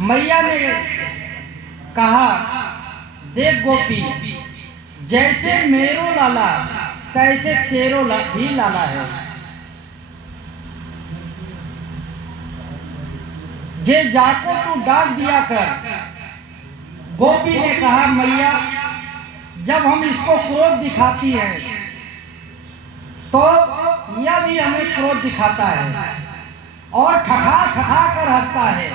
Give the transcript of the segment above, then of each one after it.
मैया ने कहा, देख गोपी, जैसे मेरो लाला तैसे तेरो भी लाला है। जे जाको तू डांट दिया कर। गोपी ने कहा, मैया जब हम इसको क्रोध दिखाती है तो यह भी हमें क्रोध दिखाता है और ठठा ठठा कर हंसता है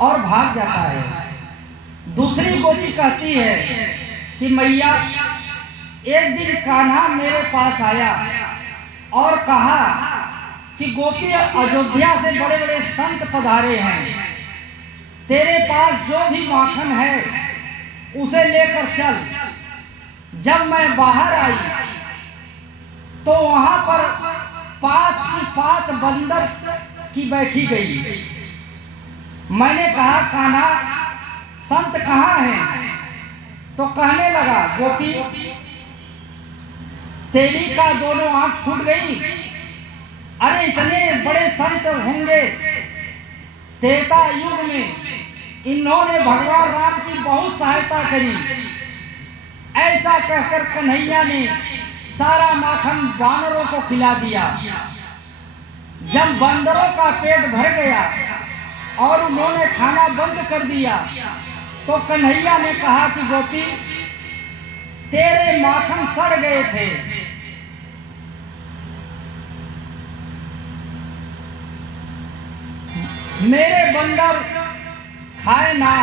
और भाग जाता है। दूसरी गोपी कहती है कि मैया एक दिन कान्हा मेरे पास आया और कहा कि गोपी, अयोध्या से बड़े बड़े संत पधारे हैं, तेरे पास जो भी माखन है उसे लेकर चल। जब मैं बाहर आई तो वहां पर पात की पात बंदर की बैठी गई। मैंने कहा, कान्हा संत कहाँ हैं? तो कहने लगा, गोपी तेरी का दोनों आंख फूट गई। अरे इतने बड़े संत होंगे त्रेता युग में, इन्होंने भगवान राम की बहुत सहायता करी। ऐसा कहकर कन्हैया ने सारा माखन बानरों को खिला दिया। जब बंदरों का पेट भर गया और उन्होंने खाना बंद कर दिया तो कन्हैया ने कहा कि गोपी, तेरे माखन सड़ गए थे, मेरे बंदर खाए ना।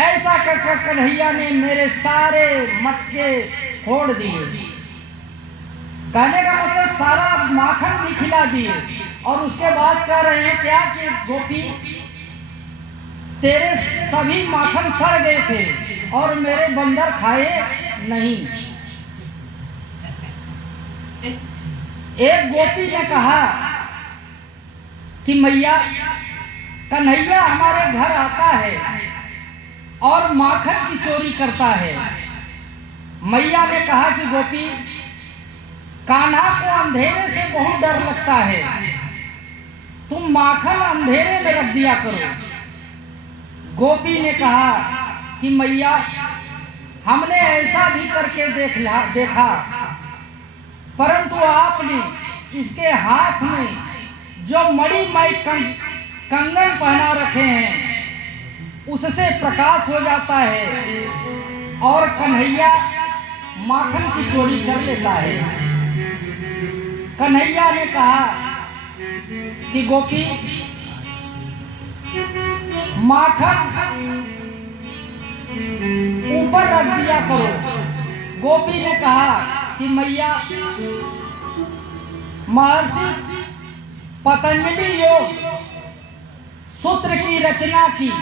ऐसा कहकर कन्हैया ने मेरे सारे मटके फोड़ दिए। कहने का मतलब सारा माखन भी खिला दिए और उसके बाद कह रहे हैं क्या कि गोपी, तेरे सभी माखन सड़ गए थे और मेरे बंदर खाए नहीं। एक गोपी ने कहा कि मैया, कन्हैया हमारे घर आता है और माखन की चोरी करता है। मैया ने कहा कि गोपी, कान्हा को अंधेरे से बहुत डर लगता है, तुम माखन अंधेरे में रख दिया करो। गोपी ने कहा कि मैया, हमने ऐसा भी करके देखा, परंतु आपने इसके हाथ में जो मणिमय कंगन पहना रखे हैं उससे प्रकाश हो जाता है और कन्हैया माखन की चोरी कर लेता है। कन्हैया ने कहा कि गोपी, माखन ऊपर रख दिया करो। गोपी ने कहा कि मैया, महर्षि पतंजलि योग सूत्र की रचना की,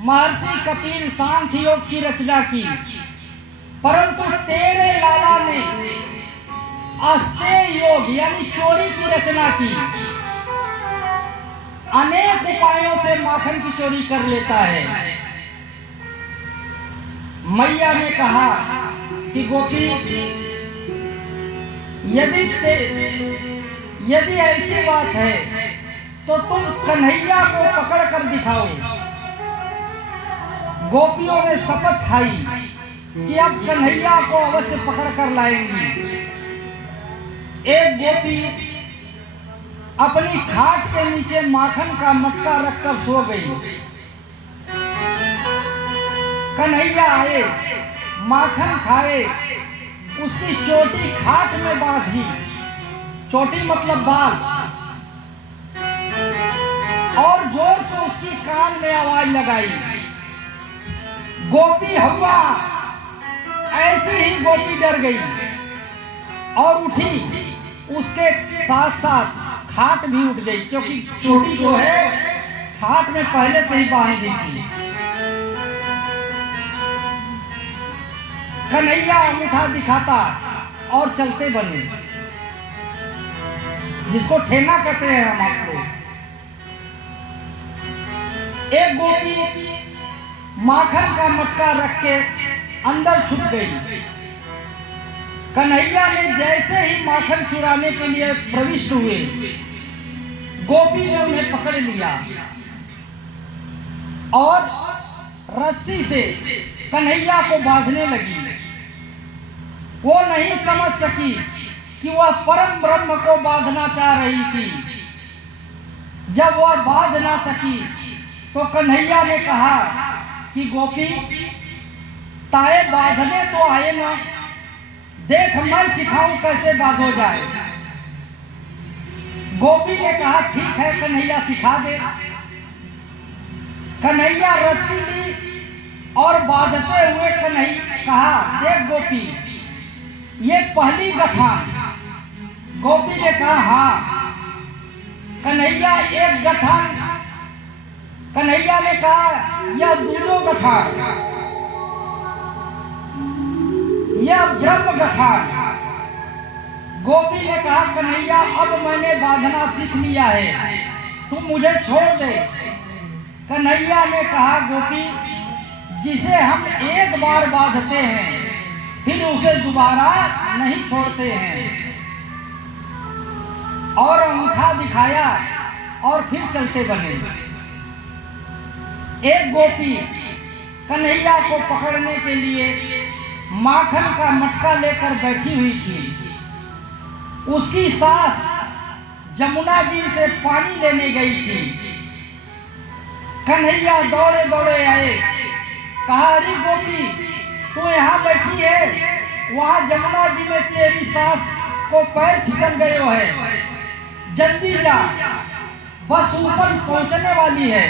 महर्षि कपिल सांख्य योग की रचना की, परंतु तेरे लाला ने अस्तेय योग यानी चोरी की रचना की। अनेक उपायों से माखन की चोरी कर लेता है। मैया ने कहा कि गोपी, यदि ऐसी बात है तो तुम कन्हैया को पकड़ कर दिखाओ। गोपियों ने शपथ खाई कि अब कन्हैया को अवश्य पकड़ कर लाएंगी। एक गोपी अपनी खाट के नीचे माखन का मटका रखकर सो गई। कन्हैया आए, माखन खाए, उसकी चोटी खाट में बांधी, चोटी मतलब बाल, और जोर से उसकी कान में आवाज लगाई, गोपी हवा। ऐसे ही गोपी डर गई और उठी। उसके साथ साथ खाट भी उठ गई, क्योंकि चोटी जो है खाट में पहले से ही बांध दी थी। कन्हैया अंगूठा दिखाता और चलते बने, जिसको ठेना कहते हैं हम आपको। एक गोपी माखन का मटका रख के अंदर छुप गई। कन्हैया ने जैसे ही माखन चुराने के लिए प्रविष्ट हुए, गोपी ने उन्हें पकड़ लिया और रस्सी से कन्हैया को बांधने लगी। वो नहीं समझ सकी कि वह परम ब्रह्म को बांधना चाह रही थी। जब वह बांध ना सकी तो कन्हैया ने कहा कि गोपी, ताए बांधने तो आए ना, देख मैं सिखाऊं कैसे बांधो जाए। गोपी ने कहा ठीक है कन्हैया, सिखा दे। कन्हैया रस्सी ली और बांधते हुए कहा, देख गोपी, ये पहली गठान। गोपी ने कहा हाँ। कन्हैया एक गठान। कन्हैया ने कहा यह दूजो गठान, यह ब्रह्म गठान। गोपी ने कहा कन्हैया अब मैंने बांधना सीख लिया है, तुम मुझे छोड़ दे। कन्हैया ने कहा गोपी, जिसे हम एक बार बांधते हैं फिर उसे दोबारा नहीं छोड़ते हैं। और अंगूठा दिखाया और फिर चलते बने। एक गोपी कन्हैया को पकड़ने के लिए माखन का मटका लेकर बैठी हुई थी। उसकी सास जमुना जी से पानी लेने गई थी। कन्हैया दौड़े दौड़े आए, कहा अरे गोपी, तू यहाँ बैठी है, वहाँ जमुना जी में तेरी सास को पैर फिसल गए है, जल्दी जा, बस ऊपर पहुंचने वाली है।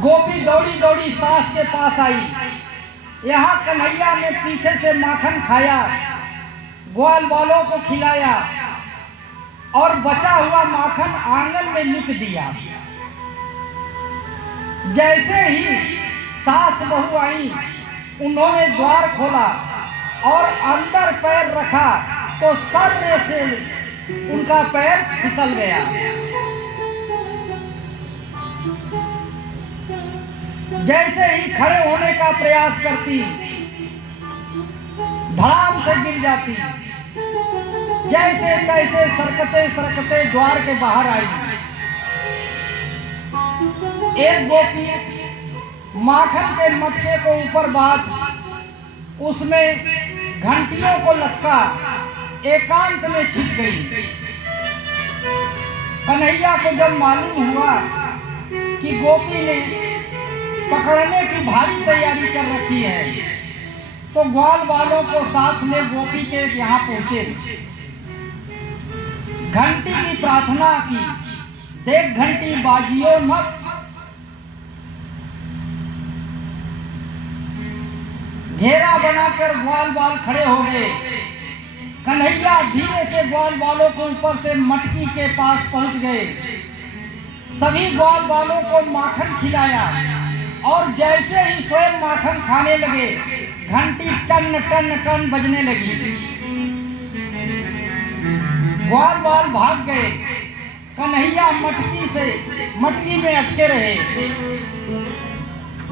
गोपी दौड़ी दौड़ी सास के पास आई। यहाँ कन्हैया ने पीछे से माखन खाया, ग्वाल वालों को खिलाया और बचा हुआ माखन आंगन में लिप दिया। जैसे ही सास बहू आई, उन्होंने द्वार खोला और अंदर पैर रखा तो सर्रे से उनका पैर फिसल गया। जैसे ही खड़े होने का प्रयास करती, धड़ाम से गिर जाती। जैसे तैसे सरकते सरकते द्वार के बाहर आई। एक गोपी माखन के मटके को ऊपर बांध उसमें घंटियों को लटका एकांत में छिप गई। कन्हैया को जब मालूम हुआ कि गोपी ने पकड़ने की भारी तैयारी कर रखी है, तो ग्वाल वालों को साथ ले गोपी के यहाँ पहुंचे। घंटी की प्रार्थना की, देख घंटी बाजियो मत। घेरा बनाकर ग्वाल वाल खड़े हो गए। कन्हैया धीरे से ग्वाल वालों को ऊपर से मटकी के पास पहुंच गए। सभी ग्वाल वालों को माखन खिलाया और जैसे ही स्वयं माखन खाने लगे, घंटी टन टन टन बजने लगी। ग्वाल वाल भाग गए। कन्हैया मटकी में अटके रहे।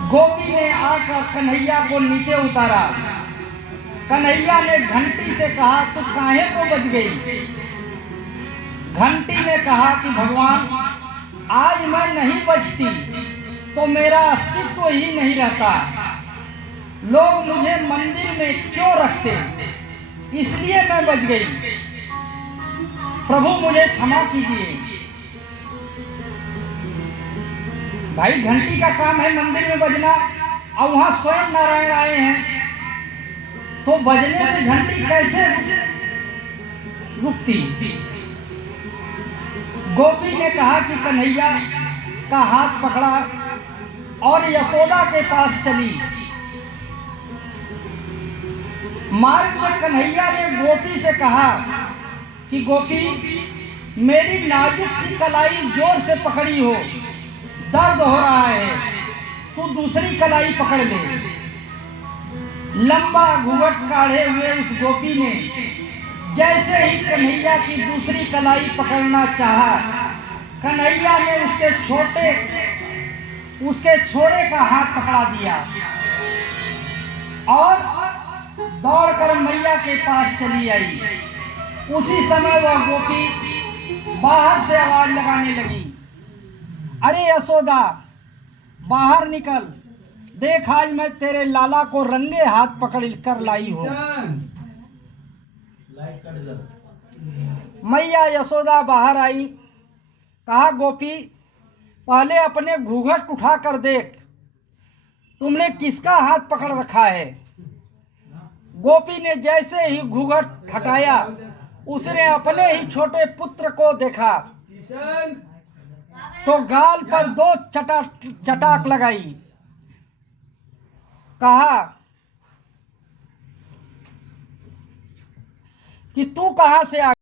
गोपी ने आकर कन्हैया को नीचे उतारा। कन्हैया ने घंटी से कहा तू काहे को बच गई। घंटी ने कहा कि भगवान, आज मैं नहीं बचती तो मेरा अस्तित्व ही नहीं रहता। लोग मुझे मंदिर में क्यों रखते, इसलिए मैं बच गई। प्रभु मुझे क्षमा कीजिए। भाई घंटी का काम है मंदिर में बजना, और वहां स्वयं नारायण आए हैं, तो बजने से घंटी कैसे रुकती। गोपी ने कहा कि कन्हैया का हाथ पकड़ा और यशोदा के पास चली। मार्ग में कन्हैया ने गोपी से कहा कि गोपी, मेरी नाजुक सी कलाई जोर से पकड़ी हो, दर्द हो रहा है, तू दूसरी कलाई पकड़ ले। लंबा घूंघट काढ़े हुए उस गोपी ने जैसे ही कन्हैया की दूसरी कलाई पकड़ना चाहा, कन्हैया ने उसके छोरे का हाथ पकड़ा दिया और दौड़कर मैया के पास चली आई। उसी समय वह गोपी बाहर से आवाज लगाने लगी, अरे यशोदा बाहर निकल, देख आज मैं तेरे लाला को रंगे हाथ पकड़ कर लाई हूं। मैया यशोदा बाहर आई, कहा गोपी पहले अपने घूंघट उठा कर देख, तुमने किसका हाथ पकड़ रखा है। गोपी ने जैसे ही घूंघट हटाया, उसने अपने ही छोटे पुत्र को देखा तो गाल पर 2 चटाक लगाई। कहा कि तू कहां से आ